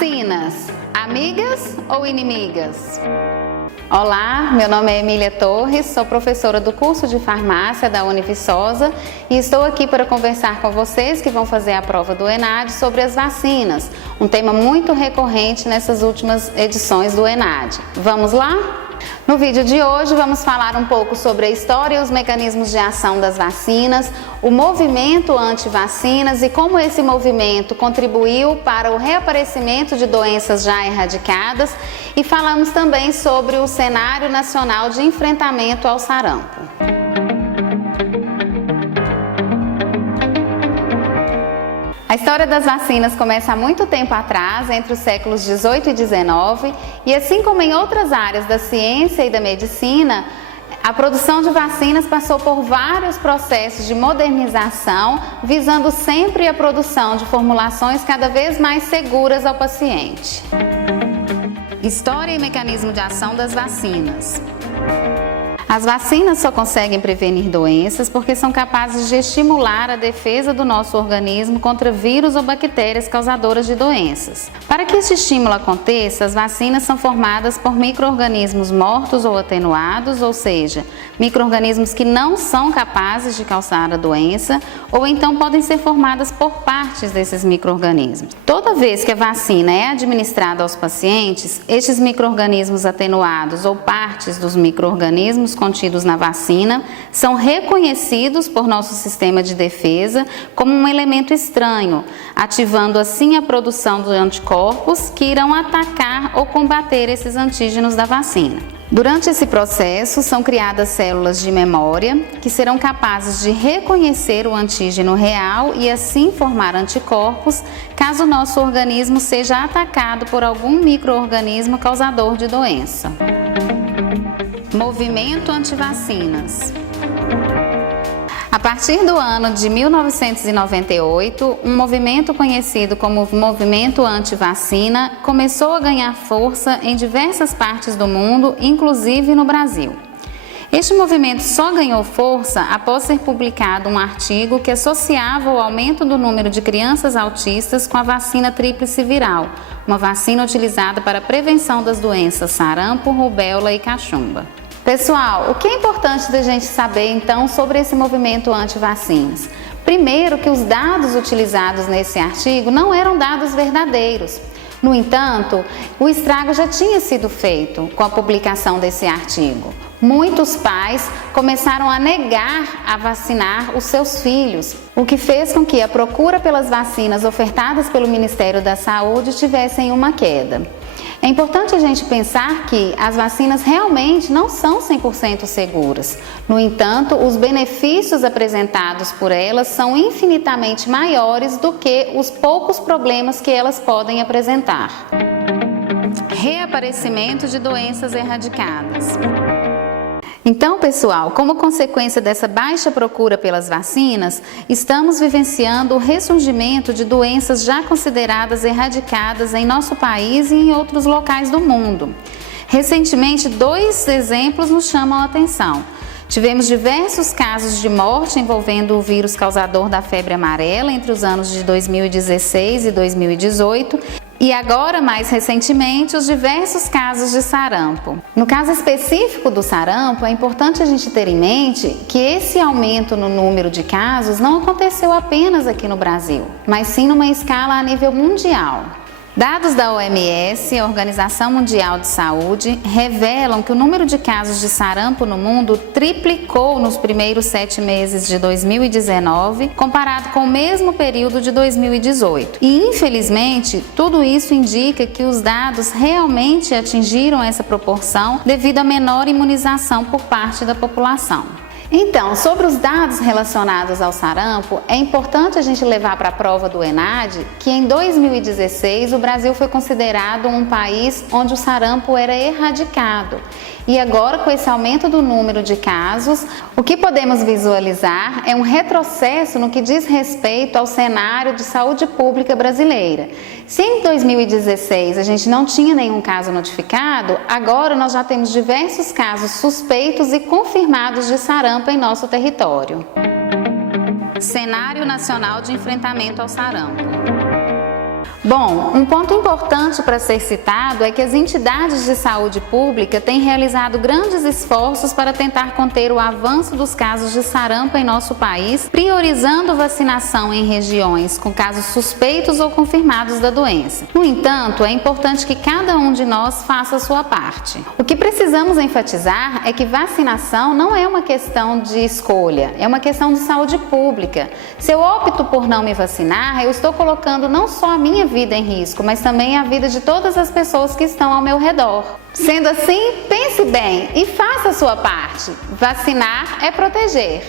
Vacinas, amigas ou inimigas? Olá, meu nome é Emília Torres, sou professora do curso de farmácia da Univiçosa e estou aqui para conversar com vocês que vão fazer a prova do ENAD sobre as vacinas, um tema muito recorrente nessas últimas edições do ENAD. Vamos lá? No vídeo de hoje vamos falar um pouco sobre a história e os mecanismos de ação das vacinas, o movimento anti-vacinas e como esse movimento contribuiu para o reaparecimento de doenças já erradicadas, e falamos também sobre o cenário nacional de enfrentamento ao sarampo. A história das vacinas começa há muito tempo atrás, entre os séculos 18 e 19, e assim como em outras áreas da ciência e da medicina, a produção de vacinas passou por vários processos de modernização, visando sempre a produção de formulações cada vez mais seguras ao paciente. História e mecanismo de ação das vacinas. As vacinas só conseguem prevenir doenças porque são capazes de estimular a defesa do nosso organismo contra vírus ou bactérias causadoras de doenças. Para que esse estímulo aconteça, as vacinas são formadas por micro-organismos mortos ou atenuados, ou seja, micro-organismos que não são capazes de causar a doença, ou então podem ser formadas por partes desses micro-organismos. Toda vez que a vacina é administrada aos pacientes, estes micro-organismos atenuados ou partes dos micro-organismos contidos na vacina são reconhecidos por nosso sistema de defesa como um elemento estranho, ativando assim a produção de anticorpos que irão atacar ou combater esses antígenos da vacina. Durante esse processo, são criadas células de memória que serão capazes de reconhecer o antígeno real e assim formar anticorpos caso o nosso organismo seja atacado por algum micro-organismo causador de doença. Movimento anti-vacinas. A partir do ano de 1998, um movimento conhecido como movimento anti-vacina começou a ganhar força em diversas partes do mundo, inclusive no Brasil. Este movimento só ganhou força após ser publicado um artigo que associava o aumento do número de crianças autistas com a vacina tríplice viral, uma vacina utilizada para a prevenção das doenças sarampo, rubéola e cachumba. Pessoal, o que é importante da gente saber então sobre esse movimento anti-vacinas? Primeiro, que os dados utilizados nesse artigo não eram dados verdadeiros. No entanto, o estrago já tinha sido feito com a publicação desse artigo. Muitos pais começaram a negar a vacinar os seus filhos, o que fez com que a procura pelas vacinas ofertadas pelo Ministério da Saúde tivessem uma queda. É importante a gente pensar que as vacinas realmente não são 100% seguras. No entanto, os benefícios apresentados por elas são infinitamente maiores do que os poucos problemas que elas podem apresentar. Reaparecimento de doenças erradicadas. Então, pessoal, como consequência dessa baixa procura pelas vacinas, estamos vivenciando o ressurgimento de doenças já consideradas erradicadas em nosso país e em outros locais do mundo. Recentemente, dois exemplos nos chamam a atenção. Tivemos diversos casos de morte envolvendo o vírus causador da febre amarela entre os anos de 2016 e 2018. E agora, mais recentemente, os diversos casos de sarampo. No caso específico do sarampo, é importante a gente ter em mente que esse aumento no número de casos não aconteceu apenas aqui no Brasil, mas sim numa escala a nível mundial. Dados da OMS, a Organização Mundial de Saúde, revelam que o número de casos de sarampo no mundo triplicou nos primeiros 7 meses de 2019, comparado com o mesmo período de 2018. E, infelizmente, tudo isso indica que os dados realmente atingiram essa proporção devido à menor imunização por parte da população. Então, sobre os dados relacionados ao sarampo, é importante a gente levar para a prova do ENAD que em 2016 o Brasil foi considerado um país onde o sarampo era erradicado. E agora, com esse aumento do número de casos, o que podemos visualizar é um retrocesso no que diz respeito ao cenário de saúde pública brasileira. Se em 2016 a gente não tinha nenhum caso notificado, agora nós já temos diversos casos suspeitos e confirmados de sarampo em nosso território. Cenário nacional de enfrentamento ao sarampo. Bom, um ponto importante para ser citado é que as entidades de saúde pública têm realizado grandes esforços para tentar conter o avanço dos casos de sarampo em nosso país, priorizando vacinação em regiões com casos suspeitos ou confirmados da doença. No entanto, é importante que cada um de nós faça a sua parte. O que precisamos enfatizar é que vacinação não é uma questão de escolha, é uma questão de saúde pública. Se eu opto por não me vacinar, eu estou colocando não só a minha vida em risco, mas também a vida de todas as pessoas que estão ao meu redor. Sendo assim, pense bem e faça a sua parte. Vacinar é proteger.